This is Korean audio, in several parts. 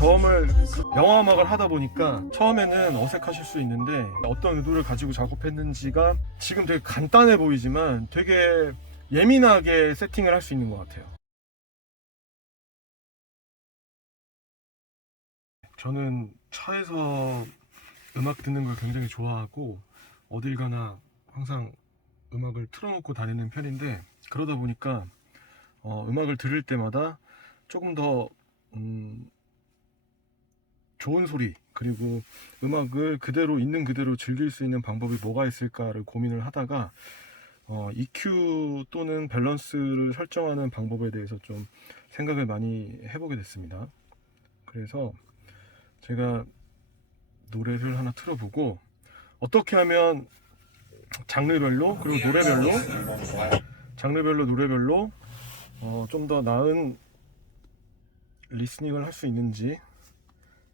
저음을 영화 음악을 하다 보니까 처음에는 어색하실 수 있는데 어떤 의도를 가지고 작업했는지가 지금 되게 간단해 보이지만 되게 예민하게 세팅을 할 수 있는 것 같아요. 저는 차에서 음악 듣는 걸 굉장히 좋아하고 어딜 가나 항상 음악을 틀어놓고 다니는 편인데, 그러다 보니까 음악을 들을 때마다 조금 더 좋은 소리, 그리고 음악을 그대로 있는 그대로 즐길 수 있는 방법이 뭐가 있을까를 고민을 하다가 EQ 또는 밸런스를 설정하는 방법에 대해서 좀 생각을 많이 해보게 됐습니다. 그래서 제가 노래를 하나 틀어보고 어떻게 하면 장르별로, 그리고 노래별로 좀 더 나은 리스닝을 할 수 있는지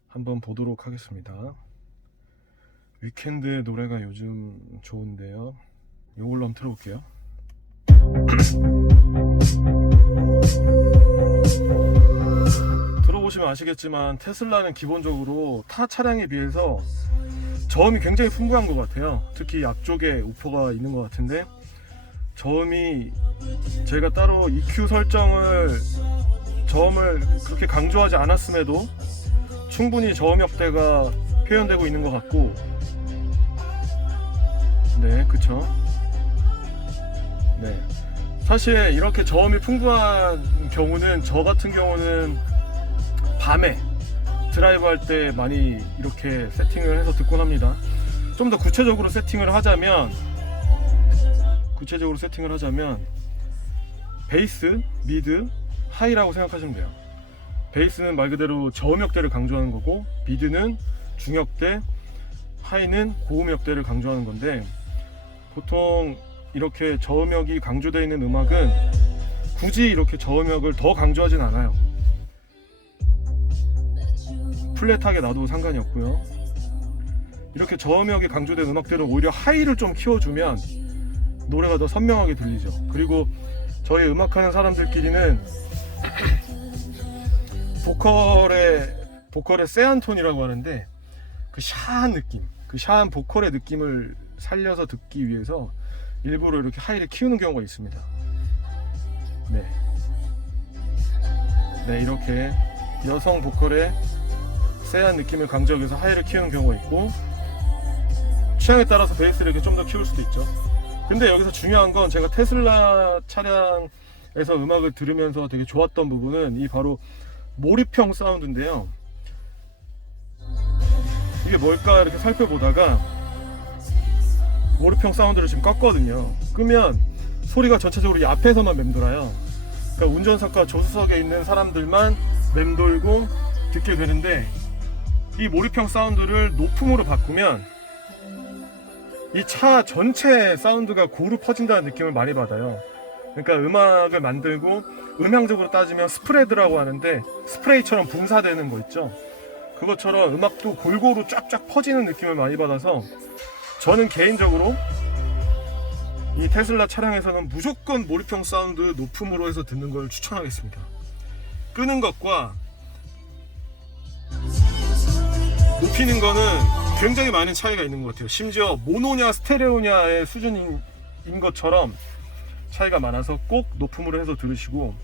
한번 보도록 하겠습니다. 위켄드의 노래가 요즘 좋은데요, 이걸로 한번 틀어볼게요. 들어보시면 아시겠지만 테슬라는 기본적으로 타 차량에 비해서 저음이 굉장히 풍부한 것 같아요. 특히 앞쪽에 우퍼가 있는 것 같은데, 저음이 제가 따로 EQ 저음을 그렇게 강조하지 않았음에도 충분히 저음역대가 표현되고 있는 것 같고, 네, 그쵸. 네, 사실 이렇게 저음이 풍부한 경우는, 저 같은 경우는 밤에 드라이브 할 때 많이 이렇게 세팅을 해서 듣곤 합니다. 좀 더 구체적으로 세팅을 하자면 베이스, 미드, 하이라고 생각하시면 돼요. 베이스는 말 그대로 저음역대를 강조하는 거고, 미드는 중역대, 하이는 고음역대를 강조하는 건데, 보통 이렇게 저음역이 강조되어 있는 음악은 굳이 이렇게 저음역을 더 강조하진 않아요. 플랫하게 놔도 상관이 없고요. 이렇게 저음역이 강조된 음악들은 오히려 하이를 좀 키워주면 노래가 더 선명하게 들리죠. 그리고 저희 음악하는 사람들끼리는 보컬의 세한 톤이라고 하는데, 그 샤한 보컬의 느낌을 살려서 듣기 위해서 일부러 이렇게 하이를 키우는 경우가 있습니다. 네, 이렇게 여성 보컬의 세한 느낌을 강조하기 위해서 하이를 키우는 경우가 있고, 취향에 따라서 베이스를 이렇게 좀 더 키울 수도 있죠. 근데 여기서 중요한 건, 제가 테슬라 차량에서 음악을 들으면서 되게 좋았던 부분은 이 바로 몰입형 사운드인데요. 이게 뭘까 이렇게 살펴보다가 몰입형 사운드를 지금 껐거든요. 끄면 소리가 전체적으로 이 앞에서만 맴돌아요. 그러니까 운전석과 조수석에 있는 사람들만 맴돌고 듣게 되는데, 이 몰입형 사운드를 높음으로 바꾸면 이 차 전체 사운드가 고루 퍼진다는 느낌을 많이 받아요. 그러니까 음악을 만들고 음향적으로 따지면 스프레드라고 하는데, 스프레이처럼 분사되는 거 있죠. 그것처럼 음악도 골고루 쫙쫙 퍼지는 느낌을 많이 받아서, 저는 개인적으로 이 테슬라 차량에서는 무조건 몰입형 사운드 높음으로 해서 듣는 걸 추천하겠습니다. 끄는 것과 높이는 거는 굉장히 많은 차이가 있는 것 같아요. 심지어 모노냐 스테레오냐의 수준인 것처럼 차이가 많아서 꼭 높음으로 해서 들으시고,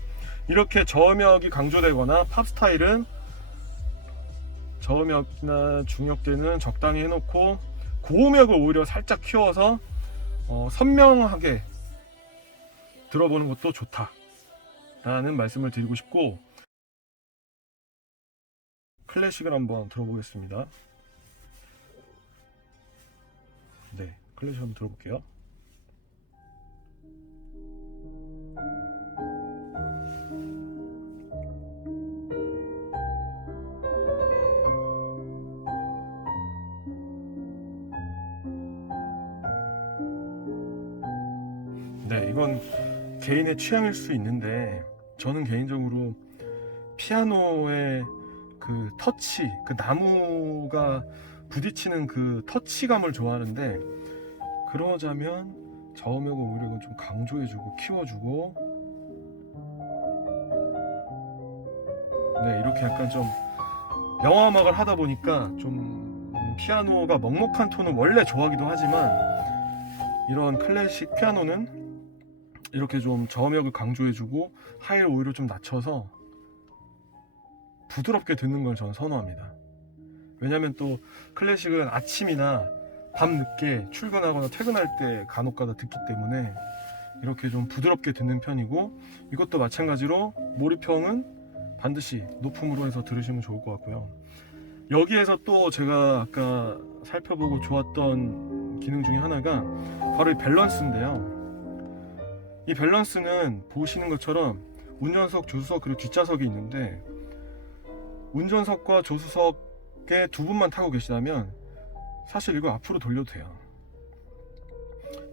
이렇게 저음역이 강조되거나 팝 스타일은 저음역이나 중역대는 적당히 해놓고 고음역을 오히려 살짝 키워서 선명하게 들어보는 것도 좋다라는 말씀을 드리고 싶고, 클래식을 한번 들어보겠습니다. 네, 클래식 한번 들어볼게요. 네, 이건 개인의 취향일 수 있는데, 저는 개인적으로 피아노의 그 터치, 그 나무가 부딪히는 그 터치감을 좋아하는데, 그러자면 저음역을 오히려 좀 강조해주고 키워주고, 네, 이렇게 약간 좀 영화 음악을 하다 보니까 좀 피아노가 먹먹한 톤은 원래 좋아하기도 하지만 이런 클래식 피아노는 이렇게 좀 저음역을 강조해주고 하이를 오히려 좀 낮춰서 부드럽게 듣는 걸 저는 선호합니다. 왜냐면 또 클래식은 아침이나 밤늦게 출근하거나 퇴근할 때 간혹가다 듣기 때문에 이렇게 좀 부드럽게 듣는 편이고, 이것도 마찬가지로 몰입형은 반드시 높음으로 해서 들으시면 좋을 것 같고요. 여기에서 또 제가 아까 살펴보고 좋았던 기능 중에 하나가 바로 이 밸런스인데요. 이 밸런스는 보시는 것처럼 운전석, 조수석 그리고 뒷좌석이 있는데, 운전석과 조수석에 두 분만 타고 계시다면 사실 이거 앞으로 돌려도 돼요.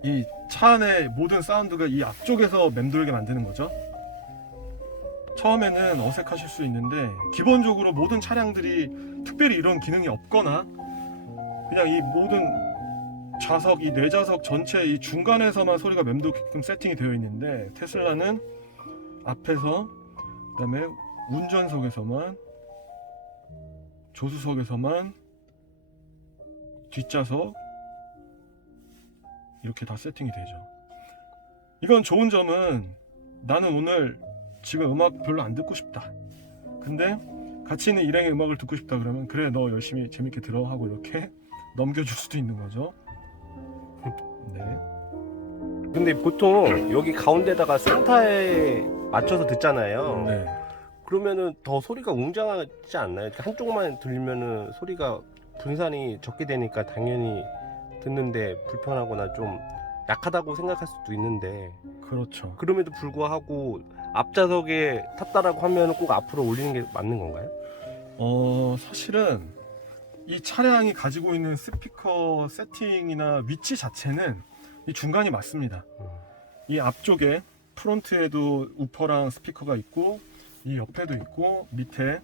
이 차 안의 모든 사운드가 이 앞쪽에서 맴돌게 만드는 거죠. 처음에는 어색하실 수 있는데 기본적으로 모든 차량들이 특별히 이런 기능이 없거나 그냥 이 모든 좌석, 이 네 좌석 전체 이 중간에서만 소리가 맴돌게끔 세팅이 되어 있는데, 테슬라는 앞에서, 그 다음에 운전석에서만, 조수석에서만, 뒷좌석 이렇게 다 세팅이 되죠. 이건 좋은 점은 나는 오늘 지금 음악 별로 안 듣고 싶다, 근데 같이 있는 일행의 음악을 듣고 싶다 그러면 그래 너 열심히 재밌게 들어 하고 이렇게 넘겨줄 수도 있는 거죠. 네. 근데 보통 여기 가운데다가 센터에 맞춰서 듣잖아요. 네. 그러면은 더 소리가 웅장하지 않나요? 이렇게 한쪽만 들리면은 소리가 분산이 적게 되니까 당연히 듣는데 불편하거나 좀 약하다고 생각할 수도 있는데, 그렇죠. 그럼에도 불구하고 앞좌석에 탔다라고 하면 꼭 앞으로 올리는 게 맞는 건가요? 사실은 이 차량이 가지고 있는 스피커 세팅이나 위치 자체는 이 중간이 맞습니다. 이 앞쪽에 프론트에도 우퍼랑 스피커가 있고, 이 옆에도 있고, 밑에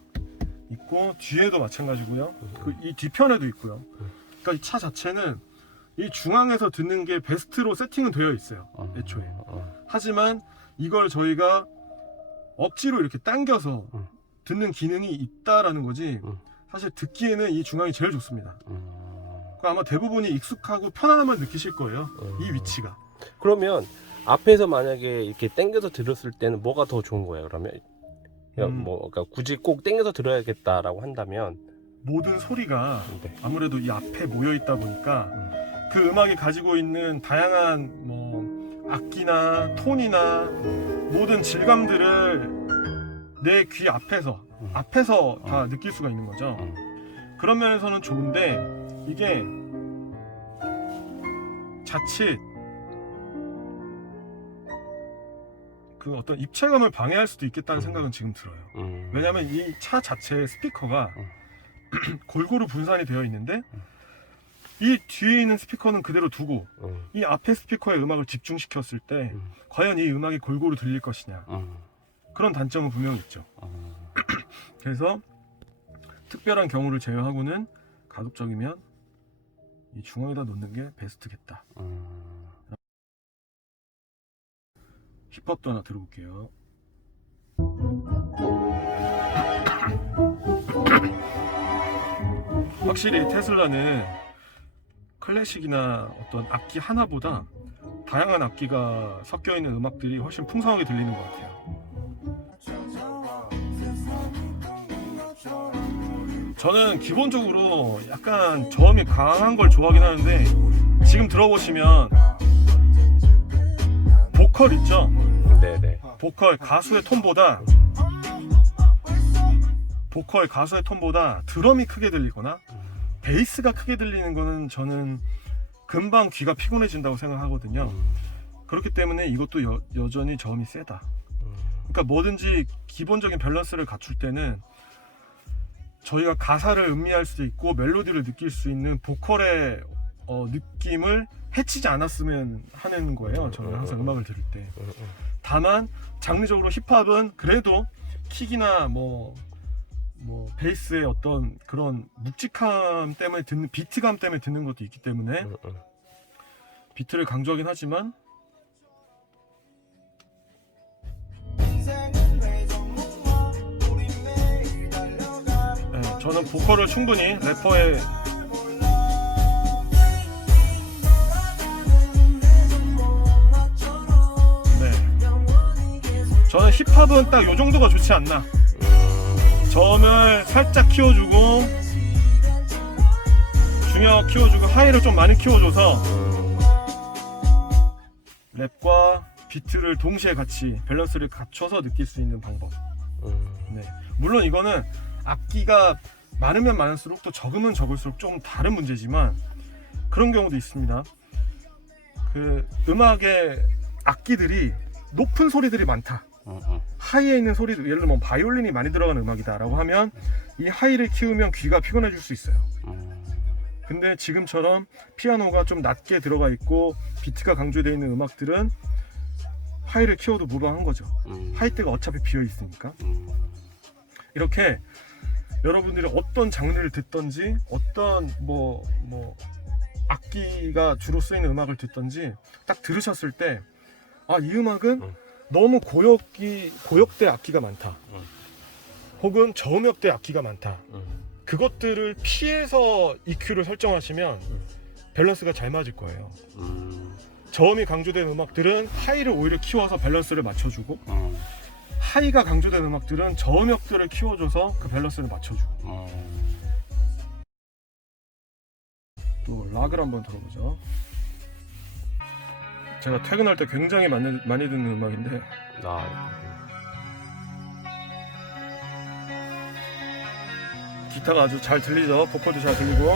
있고, 뒤에도 마찬가지고요. 이 뒤편에도 있고요. 그러니까 이 차 자체는 이 중앙에서 듣는 게 베스트로 세팅은 되어 있어요, 애초에. 하지만 이걸 저희가 억지로 이렇게 당겨서 듣는 기능이 있다라는 거지, 사실 듣기에는 이 중앙이 제일 좋습니다. 아마 대부분이 익숙하고 편안함을 느끼실 거예요, 이 위치가. 그러면 앞에서 만약에 이렇게 당겨서 들었을 때는 뭐가 더 좋은 거예요? 그러면 그러니까 굳이 꼭 당겨서 들어야겠다라고 한다면, 모든 소리가 네. 아무래도 이 앞에 모여 있다 보니까 그 음악이 가지고 있는 다양한 뭐 악기나 톤이나 모든 질감들을 내 귀 앞에서 다 느낄 수가 있는 거죠. 그런 면에서는 좋은데, 이게 자칫 그 어떤 입체감을 방해할 수도 있겠다는 생각은 지금 들어요. 왜냐하면 이 차 자체의 스피커가 골고루 분산이 되어 있는데, 이 뒤에 있는 스피커는 그대로 두고 이 앞에 스피커에 음악을 집중시켰을 때 과연 이 음악이 골고루 들릴 것이냐, 그런 단점은 분명히 있죠. 그래서 특별한 경우를 제외하고는 가급적이면 이 중앙에다 놓는 게 베스트겠다. 힙합도 하나 들어볼게요. 확실히 테슬라는 클래식이나 어떤 악기 하나보다 다양한 악기가 섞여 있는 음악들이 훨씬 풍성하게 들리는 것 같아요. 저는 기본적으로 약간 저음이 강한 걸 좋아하긴 하는데, 지금 들어보시면 보컬 있죠? 네네. 보컬 가수의 톤보다 드럼이 크게 들리거나 베이스가 크게 들리는 거는 저는 금방 귀가 피곤해진다고 생각하거든요. 그렇기 때문에 이것도 여전히 저음이 세다. 그러니까 뭐든지 기본적인 밸런스를 갖출 때는 저희가 가사를 음미할 수도 있고 멜로디를 느낄 수 있는 보컬의 느낌을 해치지 않았으면 하는 거예요, 저는 항상 음악을 들을 때. 다만 장르적으로 힙합은 그래도 킥이나 뭐 베이스의 어떤 그런 묵직함 때문에 듣는, 비트감 때문에 듣는 것도 있기 때문에 비트를 강조하긴 하지만, 저는 보컬을 충분히 래퍼의 저는 힙합은 딱 요 정도가 좋지 않나. 저음을 살짝 키워주고 중역 키워주고 하이를 좀 많이 키워줘서 랩과 비트를 동시에 같이 밸런스를 갖춰서 느낄 수 있는 방법. 네. 물론 이거는 악기가 많으면 많을수록 또 적으면 적을수록 좀 다른 문제지만 그런 경우도 있습니다. 그 음악의 악기들이 높은 소리들이 많다. 하이에 있는 소리도 예를 들면 바이올린이 많이 들어가는 음악이다 라고 하면 이 하이를 키우면 귀가 피곤해질 수 있어요. 근데 지금처럼 피아노가 좀 낮게 들어가 있고 비트가 강조되어 있는 음악들은 하이를 키워도 무방한 거죠. 하이대가 어차피 비어 있으니까. 이렇게 여러분들이 어떤 장르를 듣던지 어떤 뭐 악기가 주로 쓰이는 음악을 듣던지 딱 들으셨을 때 아, 이 음악은 너무 고역대 악기가 많다. 혹은 저음역대 악기가 많다. 그것들을 피해서 EQ를 설정하시면 밸런스가 잘 맞을 거예요. 저음이 강조된 음악들은 하이를 오히려 키워서 밸런스를 맞춰주고 하이가 강조된 음악들은 저음역들을 키워줘서 그 밸런스를 맞춰주고 또 락을 한번 들어보죠. 제가 퇴근할 때 굉장히 많이 듣는 음악인데 기타가 아주 잘 들리죠. 보컬도 잘 들리고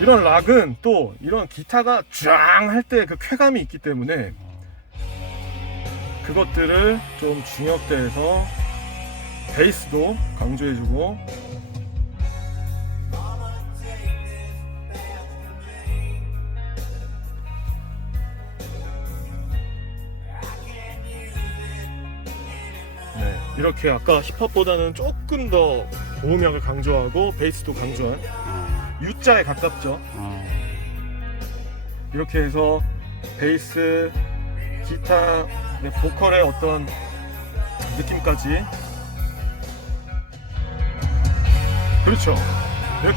이런 락은 또 이런 기타가 쫙 할 때 그 쾌감이 있기 때문에 그것들을 좀 중역대에서 베이스도 강조해주고 이렇게 아까 힙합보다는 조금 더 고음역을 강조하고 베이스도 강조한 U자에 가깝죠. 이렇게 해서 베이스, 기타, 보컬의 어떤 느낌까지 그렇죠.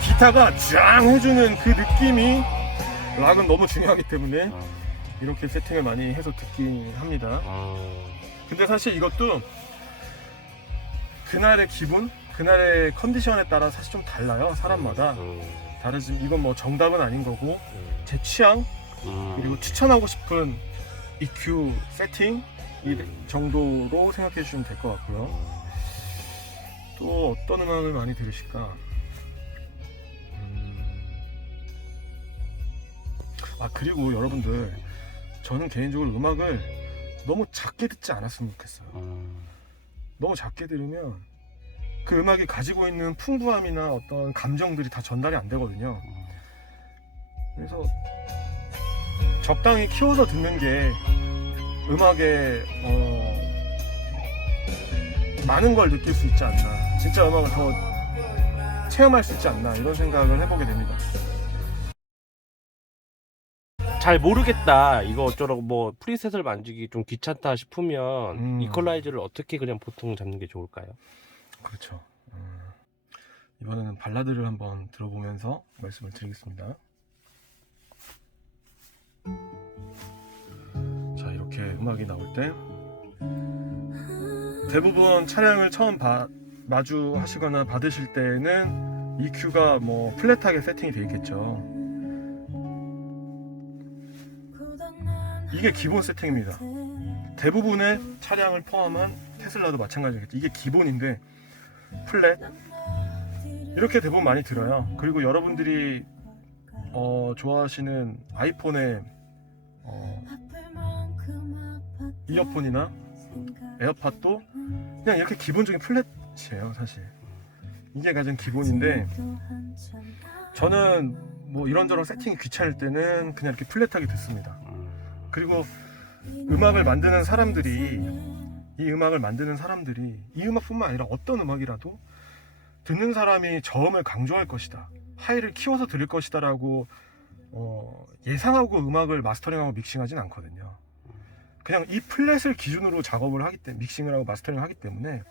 기타가 쫙 해주는 그 느낌이 락은 너무 중요하기 때문에 이렇게 세팅을 많이 해서 듣긴 합니다. 근데 사실 이것도 그날의 기분, 그날의 컨디션에 따라 사실 좀 달라요. 사람마다 다르지만 이건 뭐 정답은 아닌 거고 제 취향 그리고 추천하고 싶은 EQ 세팅 이 정도로 생각해 주시면 될 것 같고요. 또 어떤 음악을 많이 들으실까? 아 그리고 여러분들 저는 개인적으로 음악을 너무 작게 듣지 않았으면 좋겠어요. 너무 작게 들으면 그 음악이 가지고 있는 풍부함이나 어떤 감정들이 다 전달이 안 되거든요. 그래서 적당히 키워서 듣는 게 음악에 많은 걸 느낄 수 있지 않나, 진짜 음악을 더 체험할 수 있지 않나 이런 생각을 해보게 됩니다. 잘 모르겠다 이거 어쩌라고 뭐 프리셋을 만지기 좀 귀찮다 싶으면 이퀄라이저를 어떻게 그냥 보통 잡는 게 좋을까요? 그렇죠. 이번에는 발라드를 한번 들어보면서 말씀을 드리겠습니다. 자, 이렇게 음악이 나올 때 대부분 차량을 처음 마주하시거나 받으실 때는 EQ가 뭐 플랫하게 세팅이 되어 있겠죠. 이게 기본 세팅입니다. 대부분의 차량을 포함한 테슬라도 마찬가지겠죠. 이게 기본인데 플랫 이렇게 대부분 많이 들어요. 그리고 여러분들이 좋아하시는 아이폰의 이어폰이나 에어팟도 그냥 이렇게 기본적인 플랫이에요. 사실 이게 가장 기본인데 저는 뭐 이런저런 세팅이 귀찮을 때는 그냥 이렇게 플랫하게 듣습니다. 그리고 음악을 만드는 사람들이 이 음악뿐만 아니라 어떤 음악이라도 듣는 사람이 저음을 강조할 것이다, 하이를 키워서 들을 것이다 라고 예상하고 음악을 마스터링하고 믹싱하진 않거든요. 그냥 이 플랫을 기준으로 작업을 하기 때문에 믹싱을 하고 마스터링을 하기 때문에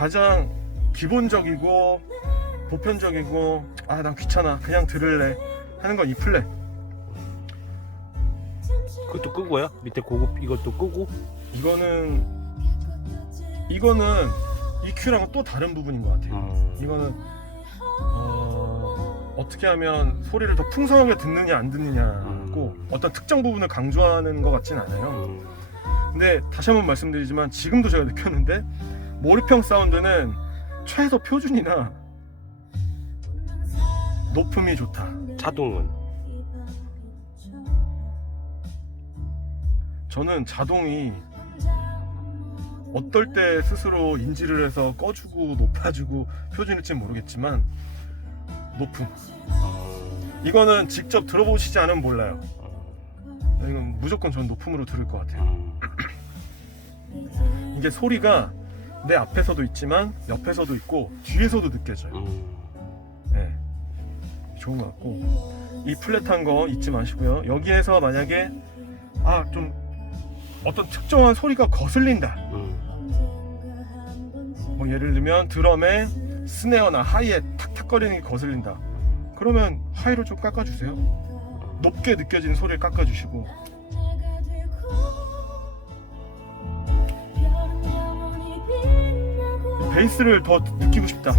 가장 기본적이고 보편적이고 난 귀찮아 그냥 들을래 하는 건 이 플랫. 그것도 끄고요? 밑에 고급 이것도 끄고? 이거는 EQ랑은 또 다른 부분인 것 같아요. 이거는 어떻게 하면 소리를 더 풍성하게 듣느냐 안 듣느냐고 어떤 특정 부분을 강조하는 것 같진 않아요. 근데 다시 한번 말씀드리지만 지금도 제가 느꼈는데 몰입형 사운드는 최소 표준이나 높음이 좋다. 자동은? 저는 자동이 어떨 때 스스로 인지를 해서 꺼주고 높아주고 표준일지는 모르겠지만 높음. 이거는 직접 들어보시지 않으면 몰라요. 이건 무조건 전 높음으로 들을 것 같아요. 이게 소리가 내 앞에서도 있지만 옆에서도 있고 뒤에서도 느껴져요. 네, 좋은 것 같고 이 플랫한 거 잊지 마시고요. 여기에서 만약에 좀 어떤 특정한 소리가 거슬린다. 뭐 예를 들면 드럼에 스네어나 하이에 탁탁거리는 게 거슬린다. 그러면 하이를 좀 깎아주세요. 높게 느껴지는 소리를 깎아주시고. 베이스를 더 느끼고 싶다.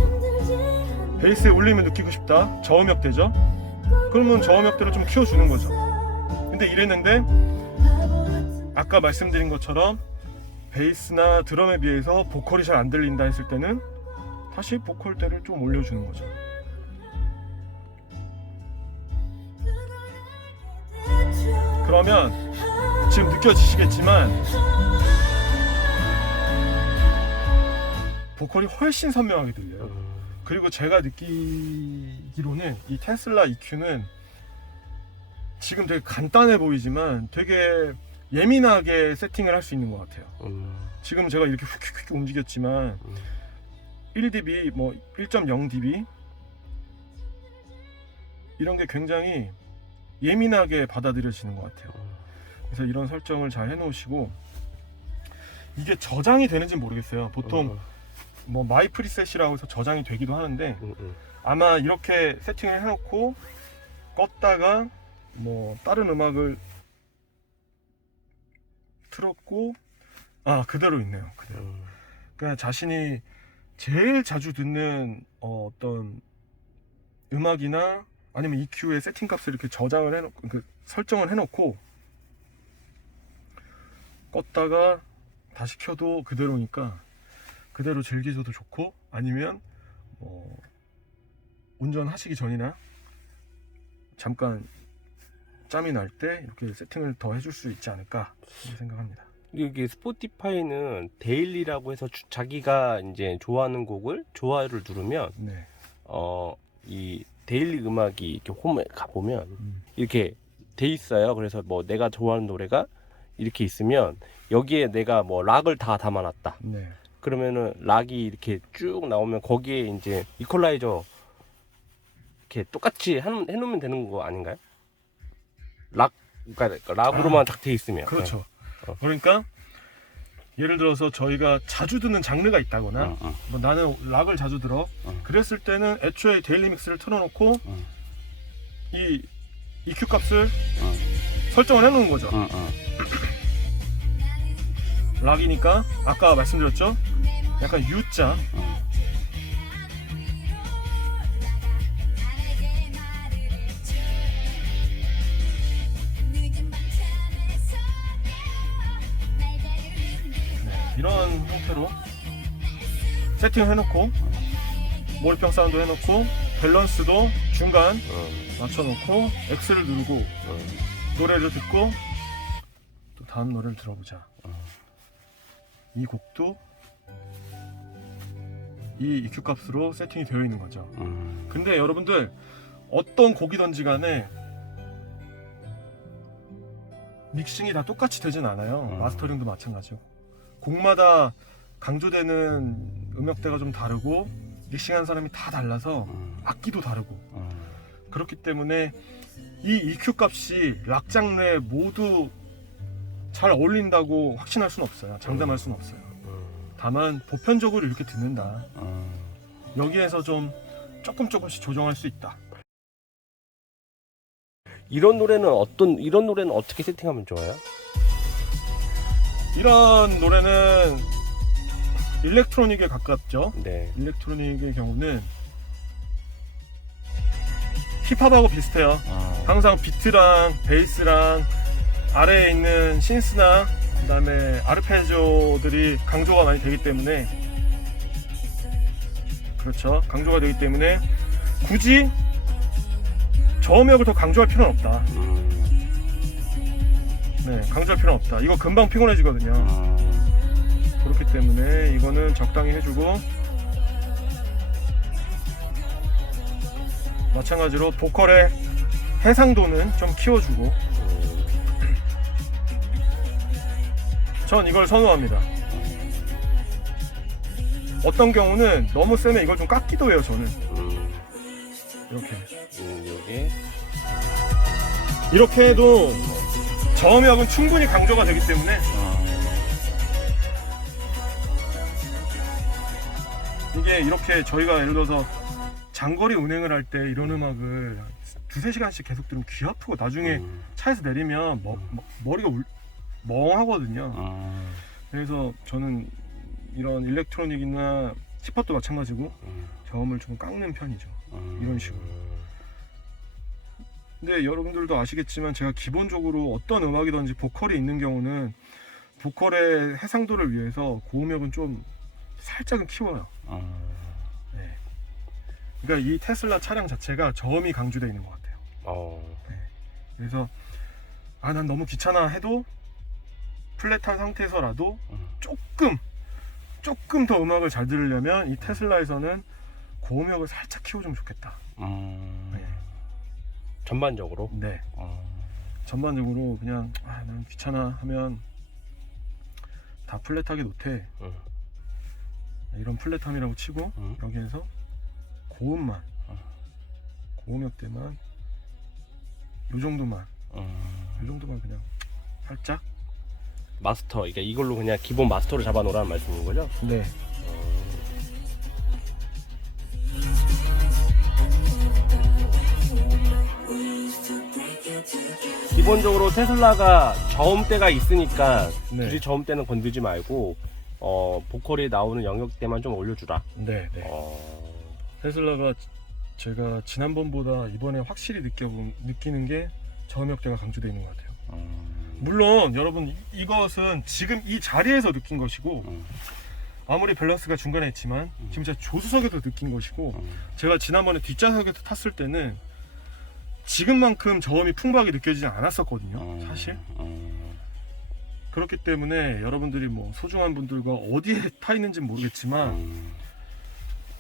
베이스의 울림을 느끼고 싶다. 저음역대죠. 그러면 저음역대를 좀 키워주는 거죠. 근데 이랬는데 아까 말씀드린 것처럼 베이스나 드럼에 비해서 보컬이 잘 안 들린다 했을 때는 다시 보컬대를 좀 올려주는 거죠. 그러면 지금 느껴지시겠지만 보컬이 훨씬 선명하게 들려요. 그리고 제가 느끼기로는 이 테슬라 EQ는 지금 되게 간단해 보이지만 되게 예민하게 세팅을 할 수 있는 것 같아요. 지금 제가 이렇게 휙휙 움직였지만 1dB, 뭐 1.0dB 이런 게 굉장히 예민하게 받아들여지는 것 같아요. 그래서 이런 설정을 잘 해놓으시고 이게 저장이 되는지 모르겠어요. 보통 뭐 마이 프리셋이라고 해서 저장이 되기도 하는데 아마 이렇게 세팅을 해놓고 껐다가 뭐 다른 음악을 틀었고 그대로 있네요. 그대로. 그냥 자신이 제일 자주 듣는 어떤 음악이나 아니면 EQ의 세팅 값을 이렇게 저장을 해놓고 설정을 해놓고 껐다가 다시 켜도 그대로니까 그대로 즐기셔도 좋고 아니면 운전하시기 전이나 잠깐 짬이 날 때 이렇게 세팅을 더 해줄 수 있지 않을까 생각합니다. 이게 스포티파이는 데일리라고 해서 자기가 이제 좋아하는 곡을 좋아요를 누르면 네. 이 데일리 음악이 이렇게 홈에 가보면 이렇게 돼 있어요. 그래서 뭐 내가 좋아하는 노래가 이렇게 있으면 여기에 내가 뭐 락을 다 담아놨다. 네. 그러면은 락이 이렇게 쭉 나오면 거기에 이제 이퀄라이저 이렇게 똑같이 해놓으면 되는 거 아닌가요? 그러니까 락으로만 딱 돼 있으면. 그렇죠. 그러니까 예를 들어서 저희가 자주 듣는 장르가 있다거나 뭐 나는 락을 자주 들어 그랬을 때는 애초에 데일리 믹스를 틀어놓고 이 EQ 값을 설정을 해놓은 거죠. 락이니까 아까 말씀드렸죠? 약간 U자 이런 형태로 세팅을 해놓고 몰입형 사운드 해놓고 밸런스도 중간 맞춰놓고 X를 누르고 노래를 듣고 또 다음 노래를 들어보자. 이 곡도 이 EQ 값으로 세팅이 되어 있는 거죠. 근데 여러분들 어떤 곡이든지 간에 믹싱이 다 똑같이 되진 않아요. 마스터링도 마찬가지고 곡마다 강조되는 음역대가 좀 다르고 믹싱하는 사람이 다 달라서 악기도 다르고 그렇기 때문에 이 EQ 값이 락 장르에 모두 잘 어울린다고 확신할 수는 없어요. 장담할 수는 없어요. 다만 보편적으로 이렇게 듣는다. 여기에서 좀 조금씩 조정할 수 있다. 이런 노래는 어떻게 세팅하면 좋아요? 이런 노래는 일렉트로닉에 가깝죠. 네. 일렉트로닉의 경우는 힙합하고 비슷해요. 항상 비트랑 베이스랑 아래에 있는 신스나 그다음에 아르페지오들이 강조가 많이 되기 때문에, 그렇죠, 강조가 되기 때문에 굳이 저음역을 더 강조할 필요는 없다. 네, 강조할 필요는 없다. 이거 금방 피곤해지거든요. 그렇기 때문에 이거는 적당히 해주고, 마찬가지로 보컬의 해상도는 좀 키워주고, 전 이걸 선호합니다. 어떤 경우는 너무 세면 이걸 좀 깎기도 해요. 저는 이렇게 여기 이렇게 해도 저음역은 충분히 강조가 되기 때문에 이게 이렇게 저희가 예를 들어서 장거리 운행을 할 때 이런 음악을 2-3시간씩 계속 들으면 귀 아프고 나중에 차에서 내리면 머리가 멍하거든요. 그래서 저는 이런 일렉트로닉이나 힙합도 마찬가지고 저음을 좀 깎는 편이죠. 이런 식으로. 근데 여러분들도 아시겠지만 제가 기본적으로 어떤 음악이든지 보컬이 있는 경우는 보컬의 해상도를 위해서 고음역은 좀 살짝은 키워요. 네. 그러니까 이 테슬라 차량 자체가 저음이 강조되어 있는 것 같아요. 네. 그래서 난 너무 귀찮아 해도 플랫한 상태에서라도 조금 더 음악을 잘 들으려면 이 테슬라에서는 고음역을 살짝 키워주면 좋겠다. 네. 전반적으로? 네. 전반적으로 그냥 난 귀찮아 하면 다 플랫하게 놓되 이런 플랫함이라고 치고 여기에서 고음만 고음역 때만 요 정도만 그냥 살짝 마스터, 이게 이걸로 그냥 기본 마스터를 잡아놓으라는 말씀인 거죠? 네. 기본적으로 테슬라가 저음대가 있으니까 네. 굳이 저음대는 건들지 말고 보컬이 나오는 영역대만 좀 올려주라. 네. 테슬라가 제가 지난번보다 이번에 확실히 느끼는 게 저음역대가 강조되어 있는 것 같아요. 물론 여러분 이것은 지금 이 자리에서 느낀 것이고 아무리 밸런스가 중간에 있지만 지금 제가 조수석에서 느낀 것이고 제가 지난번에 뒷좌석에서 탔을 때는 지금만큼 저음이 풍부하게 느껴지지 않았었거든요. 사실 그렇기 때문에 여러분들이 뭐 소중한 분들과 어디에 타 있는지는 모르겠지만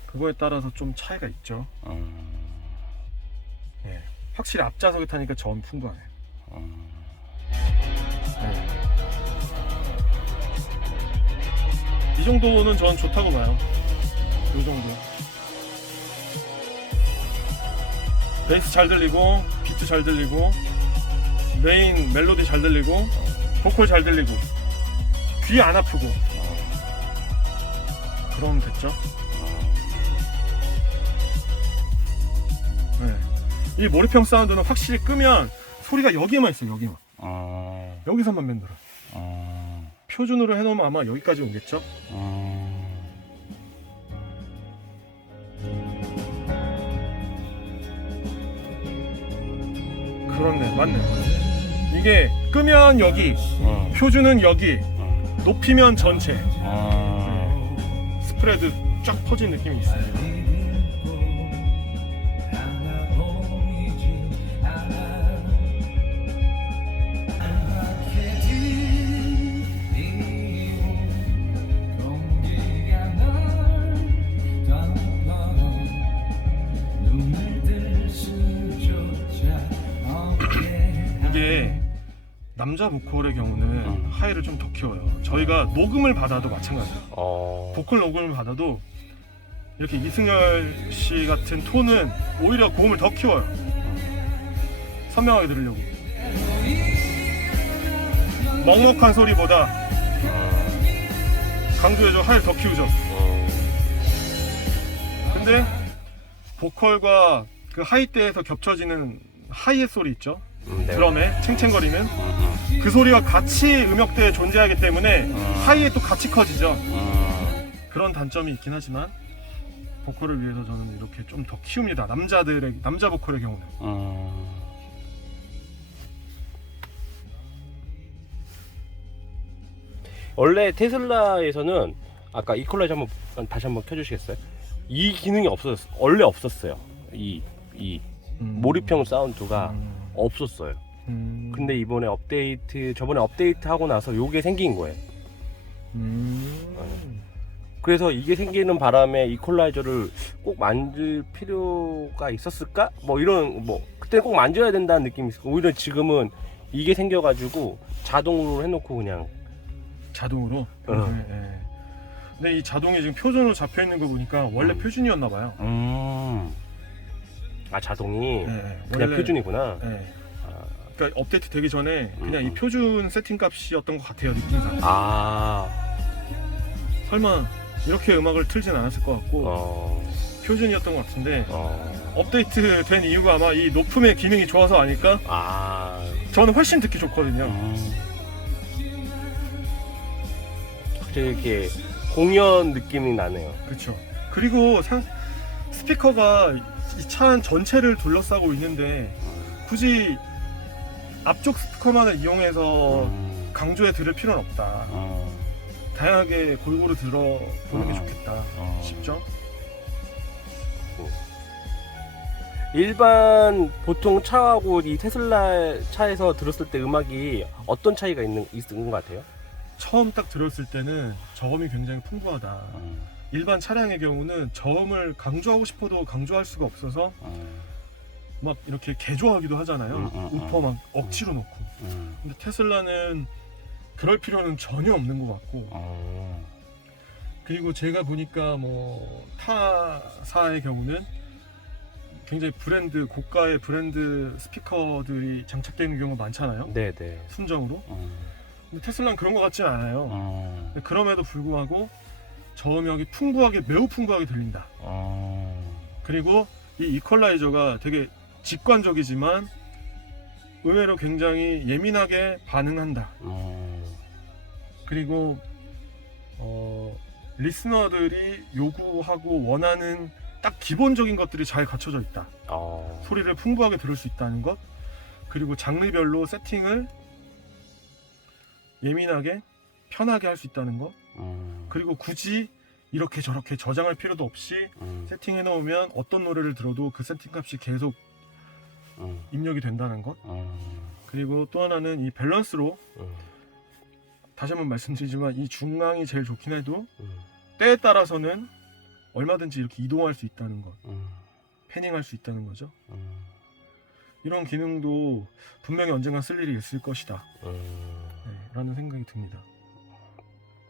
그거에 따라서 좀 차이가 있죠. 네. 확실히 앞좌석에 타니까 저음이 풍부하네요. 네. 이 정도는 전 좋다고 봐요. 이 정도. 베이스 잘 들리고 비트 잘 들리고 메인 멜로디 잘 들리고 보컬 잘 들리고 귀 안 아프고 그러면 됐죠. 네. 이 몰입형 사운드는 확실히 끄면 소리가 여기에만 있어요. 여기만. 여기서만 맴돌아. 표준으로 해놓으면 아마 여기까지 오겠죠. 그렇네, 맞네. 이게 끄면 여기, 표준은 여기, 높이면 전체. 스프레드 쫙 퍼진 느낌이 있습니다. 이게 남자 보컬의 경우는 하이를 좀 더 키워요. 저희가 녹음을 받아도 마찬가지예요. 보컬 녹음을 받아도 이렇게 이승열 씨 같은 톤은 오히려 고음을 더 키워요. 선명하게 들으려고. 먹먹한 소리보다 강조해줘. 하이를 더 키우죠. 근데 보컬과 그 하이대에서 겹쳐지는 하이의 소리 있죠. 네. 드럼에 챙챙거리는 그 소리가 같이 음역대에 존재하기 때문에 하이에 또 같이 커지죠. 그런 단점이 있긴 하지만 보컬을 위해서 저는 이렇게 좀 더 키웁니다. 남자 보컬의 경우는. 원래 테슬라에서는 아까 이퀄라이저 다시 한번 켜주시겠어요? 이 기능이 원래 없었어요. 이 몰입형 사운드가 없었어요. 근데 이번에 저번에 업데이트 하고 나서 요게 생긴 거예요. 그래서 이게 생기는 바람에 이퀄라이저를 꼭 만들 필요가 있었을까? 그때 꼭 만져야 된다는 느낌이 있었고, 오히려 지금은 이게 생겨가지고 자동으로 해놓고 그냥 자동으로. 네. 근데 이 자동이 지금 표준으로 잡혀 있는 거 보니까 원래 표준이었나 봐요. 자동이 네, 그냥 원래, 표준이구나. 네. 그러니까 업데이트 되기 전에 그냥 이 표준 세팅 값이었던 것 같아요, 느낌상. 설마 이렇게 음악을 틀진 않았을 것 같고 표준이었던 것 같은데 업데이트 된 이유가 아마 이 높음의 기능이 좋아서 아닐까? 저는 훨씬 듣기 좋거든요. 확실히 이렇게 공연 느낌이 나네요. 그렇죠. 그리고 스피커가 이 차 전체를 둘러싸고 있는데 굳이 앞쪽 스피커만을 이용해서 강조해 들을 필요는 없다. 다양하게 골고루 들어보는 게 좋겠다 싶죠. 일반 보통 차하고 이 테슬라 차에서 들었을 때 음악이 어떤 차이가 있는 것 같아요? 처음 딱 들었을 때는 저음이 굉장히 풍부하다. 일반 차량의 경우는 저음을 강조하고 싶어도 강조할 수가 없어서 막 이렇게 개조하기도 하잖아요. 우퍼 막 억지로 놓고. 근데 테슬라는 그럴 필요는 전혀 없는 것 같고. 그리고 제가 보니까 뭐 타사의 경우는 굉장히 고가의 브랜드 스피커들이 장착되어 있는 경우가 많잖아요. 네네. 순정으로. 근데 테슬라는 그런 것 같지 않아요. 근데 그럼에도 불구하고 저음역이 매우 풍부하게 들린다. 그리고 이 이퀄라이저가 되게 직관적이지만 의외로 굉장히 예민하게 반응한다. 그리고 리스너들이 요구하고 원하는 딱 기본적인 것들이 잘 갖춰져 있다. 소리를 풍부하게 들을 수 있다는 것, 그리고 장르별로 세팅을 예민하게 편하게 할 수 있다는 것, 그리고 굳이 이렇게 저렇게 저장할 필요도 없이 세팅해 놓으면 어떤 노래를 들어도 그 세팅 값이 계속 입력이 된다는 것. 그리고 또 하나는 이 밸런스로 다시 한번 말씀드리지만 이 중앙이 제일 좋긴 해도 때에 따라서는 얼마든지 이렇게 이동할 수 있다는 것, 패닝할 수 있다는 거죠. 이런 기능도 분명히 언젠가 쓸 일이 있을 것이다. 라는 생각이 듭니다.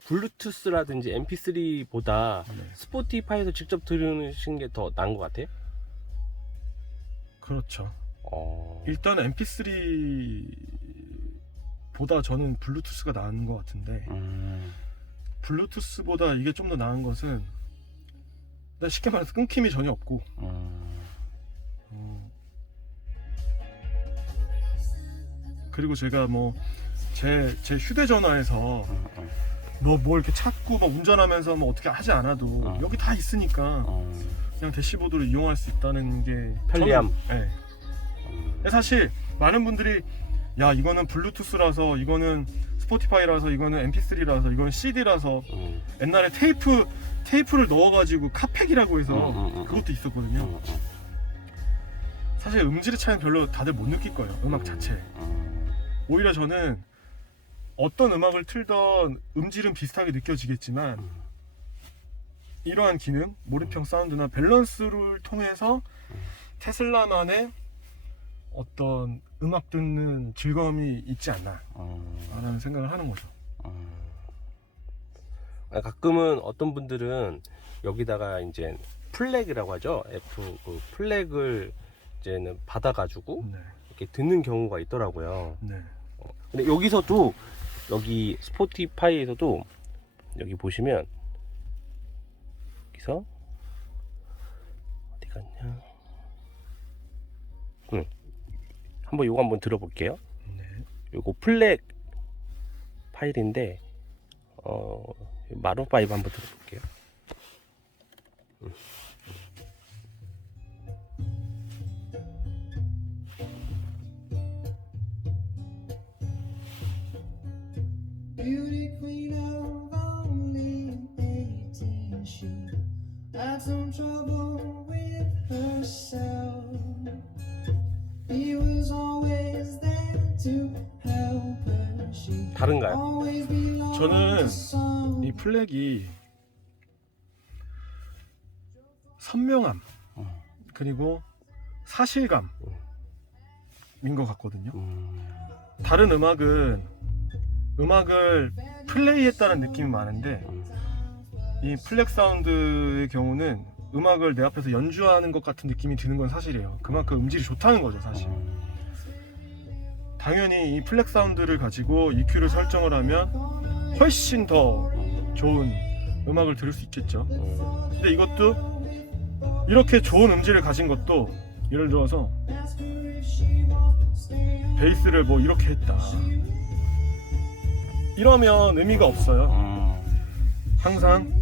블루투스라든지 MP3보다 네. 스포티파이에서 직접 들으시는 게 더 나은 것 같아요? 그렇죠. 일단 MP3보다 저는 블루투스가 나은 것 같은데 블루투스보다 이게 좀 더 나은 것은 쉽게 말해서 끊김이 전혀 없고 그리고 제가 뭐 제 휴대전화에서 뭐 이렇게 찾고 막 운전하면서 뭐 어떻게 하지 않아도 여기 다 있으니까 그냥 대시보드를 이용할 수 있다는 게 편리함. 네. 사실 많은 분들이 야 이거는 블루투스라서 이거는 스포티파이라서 이거는 MP3라서 이거는 CD라서 옛날에 테이프를 넣어가지고 카팩이라고 해서 그것도 있었거든요. 사실 음질의 차이는 별로 다들 못 느낄 거예요. 음악 자체. 오히려 저는 어떤 음악을 틀던 음질은 비슷하게 느껴지겠지만 이러한 기능, 몰입형 사운드나 밸런스를 통해서 테슬라만의 어떤 음악 듣는 즐거움이 있지 않나 라는 생각을 하는 거죠. 가끔은 어떤 분들은 여기다가 이제 플렉이라고 하죠. 플렉을 이제는 받아가지고 네. 이렇게 듣는 경우가 있더라고요. 네. 근데 여기서도 여기 스포티파이에서도 여기 보시면 여기서 어디 갔냐? 한번 요거 한번 들어볼게요. 네. 요거 플렉 파일인데 마룬 5 한번 들어볼게요. Beauty queen of only 18, she had some trouble with herself. He was always there to help her. She 다른가요? always belonged 저는 to some. 이 플렉이 선명함 그리고 사실감인 것 같거든요. 다른 음악을 플레이했다는 느낌이 많은데 이 플렉 사운드의 경우는 음악을 내 앞에서 연주하는 것 같은 느낌이 드는 건 사실이에요. 그만큼 음질이 좋다는 거죠, 사실. 당연히 이 플렉 사운드를 가지고 EQ를 설정을 하면 훨씬 더 좋은 음악을 들을 수 있겠죠. 근데 이것도 이렇게 좋은 음질을 가진 것도 예를 들어서 베이스를 뭐 이렇게 했다 이러면 의미가 없어요. 항상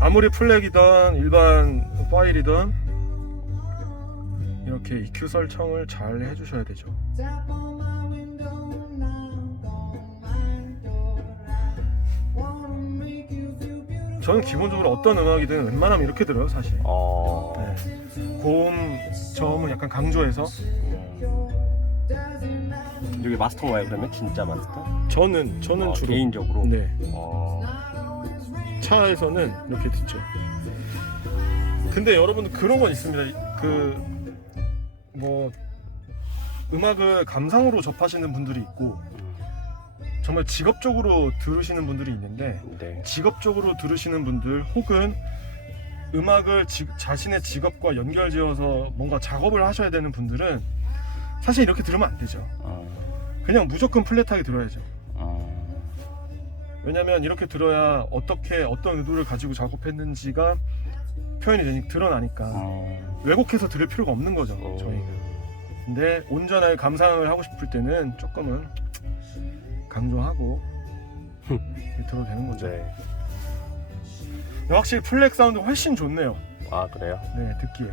아무리 플렉이든 일반 파일이든 이렇게 EQ 설정을 잘 해주셔야 되죠. Tap on my window, knock on my door. I wanna make you feel beautiful. 저는 기본적으로 어떤 음악이든 웬만하면 이렇게 들어요, 사실. 네. 고음, 저음을 약간 강조해서. 여기 마스터가요 그러면? 진짜 마스터? 저는 주로 개인적으로? 네. 차에서는 이렇게 듣죠. 근데 여러분 그런 건 있습니다. 뭐 음악을 감상으로 접하시는 분들이 있고 정말 직업적으로 들으시는 분들이 있는데 네. 직업적으로 들으시는 분들 혹은 음악을 자신의 직업과 연결지어서 뭔가 작업을 하셔야 되는 분들은 사실 이렇게 들으면 안 되죠. 그냥 무조건 플랫하게 들어야죠. 왜냐면 이렇게 들어야 어떤 의도를 가지고 작업했는지가 표현이 드러나니까 왜곡해서 들을 필요가 없는 거죠, 저희가. 근데 온전하게 감상을 하고 싶을 때는 조금은 강조하고 들어도 되는 거죠. 네. 확실히 플렉 사운드 훨씬 좋네요. 아 그래요? 네, 듣기에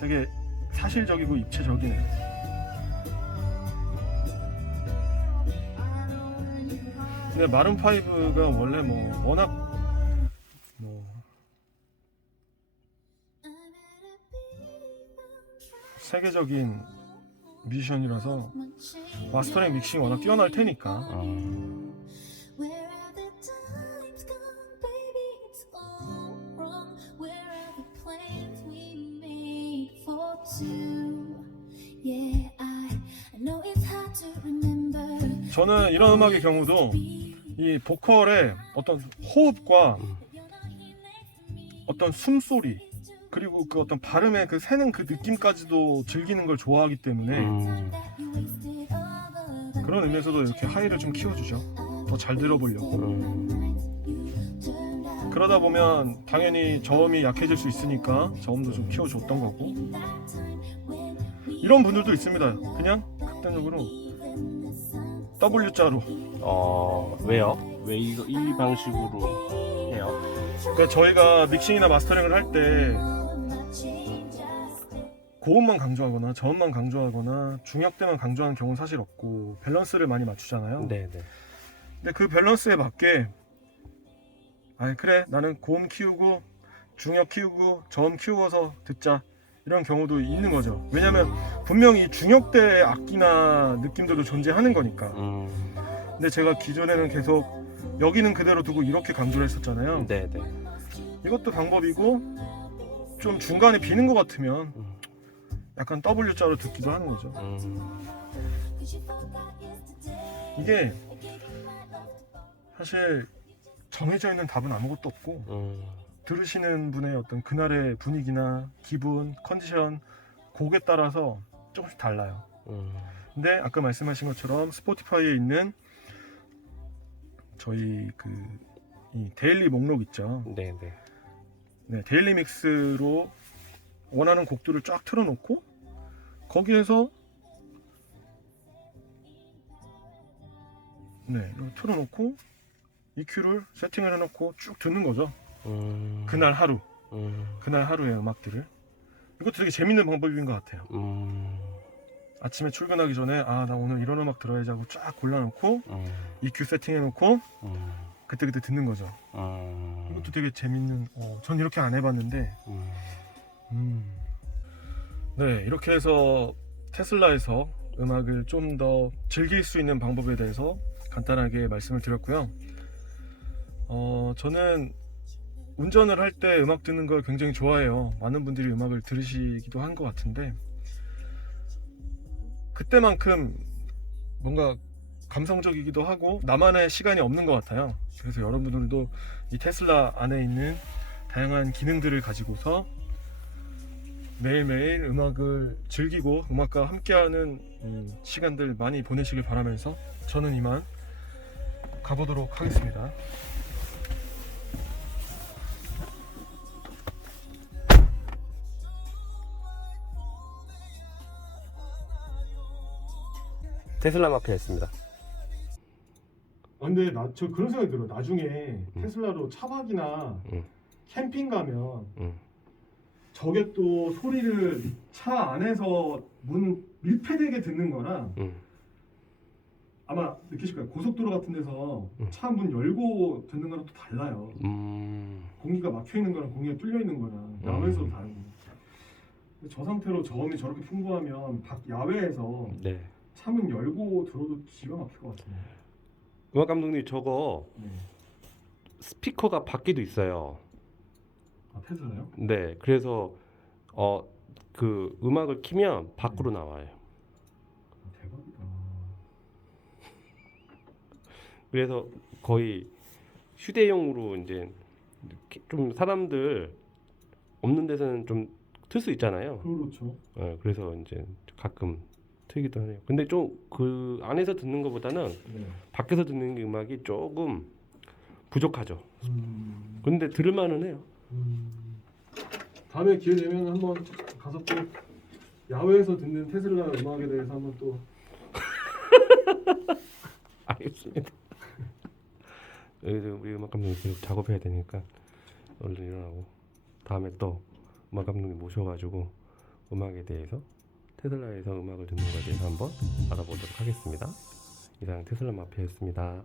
되게 사실적이고 입체적이네. 근데 마룬 5가 원래 뭐 워낙 뭐 세계적인 뮤지션이라서 마스터링 믹싱이 워낙 뛰어날 테니까. Where have the times gone, baby? It's all wrong. Where are the plans we made for two? Yeah, I know it's hard to remember. 저는 이런 음악의 경우도 이 보컬의 어떤 호흡과 어떤 숨소리 그리고 그 어떤 발음의 그 새는 그 느낌까지도 즐기는 걸 좋아하기 때문에 그런 의미에서도 이렇게 하이를 좀 키워주죠. 더 잘 들어보려고. 그러다 보면 당연히 저음이 약해질 수 있으니까 저음도 좀 키워줬던 거고. 이런 분들도 있습니다. 그냥 극단적으로 W자로. 왜요? 왜 이 방식으로 해요? 그러니까 저희가 믹싱이나 마스터링을 할 때 고음만 강조하거나 저음만 강조하거나 중역대만 강조하는 경우는 사실 없고 밸런스를 많이 맞추잖아요. 네네. 근데 그 밸런스에 맞게 그래 나는 고음 키우고 중역 키우고 저음 키워서 듣자 이런 경우도 있는 거죠. 왜냐면 분명히 중역대 악기나 느낌들도 존재하는 거니까. 근데 제가 기존에는 계속 여기는 그대로 두고 이렇게 강조를 했었잖아요. 네네. 이것도 방법이고 좀 중간에 비는 것 같으면 약간 W자로 듣기도 하는 거죠. 이게 사실 정해져 있는 답은 아무것도 없고 들으시는 분의 어떤 그날의 분위기나 기분, 컨디션, 곡에 따라서 조금씩 달라요. 근데 아까 말씀하신 것처럼 스포티파이에 있는 저희 이 데일리 목록 있죠. 네네. 네, 데일리 믹스로 원하는 곡들을 쫙 틀어놓고 거기에서 네, 이거 틀어놓고 EQ를 세팅을 해놓고 쭉 듣는 거죠. 그날 하루, 그날 하루의 음악들을. 이것도 되게 재밌는 방법인 것 같아요. 아침에 출근하기 전에 아, 나 오늘 이런 음악 들어야지 하고 쫙 골라놓고 EQ 세팅해놓고 그때그때 듣는 거죠. 이것도 되게 재밌는. 전 이렇게 안 해봤는데. 네, 이렇게 해서 테슬라에서 음악을 좀 더 즐길 수 있는 방법에 대해서 간단하게 말씀을 드렸고요. 저는 운전을 할 때 음악 듣는 걸 굉장히 좋아해요. 많은 분들이 음악을 들으시기도 한 것 같은데 그때만큼 뭔가 감성적이기도 하고 나만의 시간이 없는 것 같아요. 그래서 여러분들도 이 테슬라 안에 있는 다양한 기능들을 가지고서 매일매일 음악을 즐기고 음악과 함께하는 시간들 많이 보내시길 바라면서 저는 이만 가보도록 하겠습니다. 테슬라 마크였습니다. 근데 저 그런 생각이 들어요. 나중에 테슬라로 차박이나 캠핑 가면 저게 또 소리를 차 안에서 문 밀폐되게 듣는 거랑 아마 느끼실 거예요. 고속도로 같은 데서 차 문 열고 듣는 거랑 또 달라요. 공기가 막혀 있는 거랑 공기가 뚫려 있는 거랑 야외에서도 다르고. 근데 저 상태로 저음이 저렇게 풍부하면 야외에서 네. 차문 열고 들어도 기가 막힐 것 같은데. 음악 감독님 저거 네. 스피커가 밖에도 있어요. 아, 테슬라요? 네. 그래서 그 음악을 키면 밖으로 나와요. 아, 대박이다. 그래서 거의 휴대용으로 이제 좀 사람들 없는 데서는 좀 틀 수 있잖아요. 그렇죠. 그래서 이제 가끔 틀기도 하네요. 근데 좀 그 안에서 듣는 것보다는 네. 밖에서 듣는 게 음악이 조금 부족하죠. 근데 들을만은 해요. 다음에 기회 되면 한번 가서 또 야외에서 듣는 테슬라 음악에 대해서 한번 또. 알겠습니다. 우리 음악 감독님 계속 작업해야 되니까 얼른 일어나고 다음에 또 음악 감독님 모셔가지고 음악에 대해서 테슬라에서 음악을 듣는 것에 대해서 한번 알아보도록 하겠습니다. 이상 테슬라 마피아였습니다.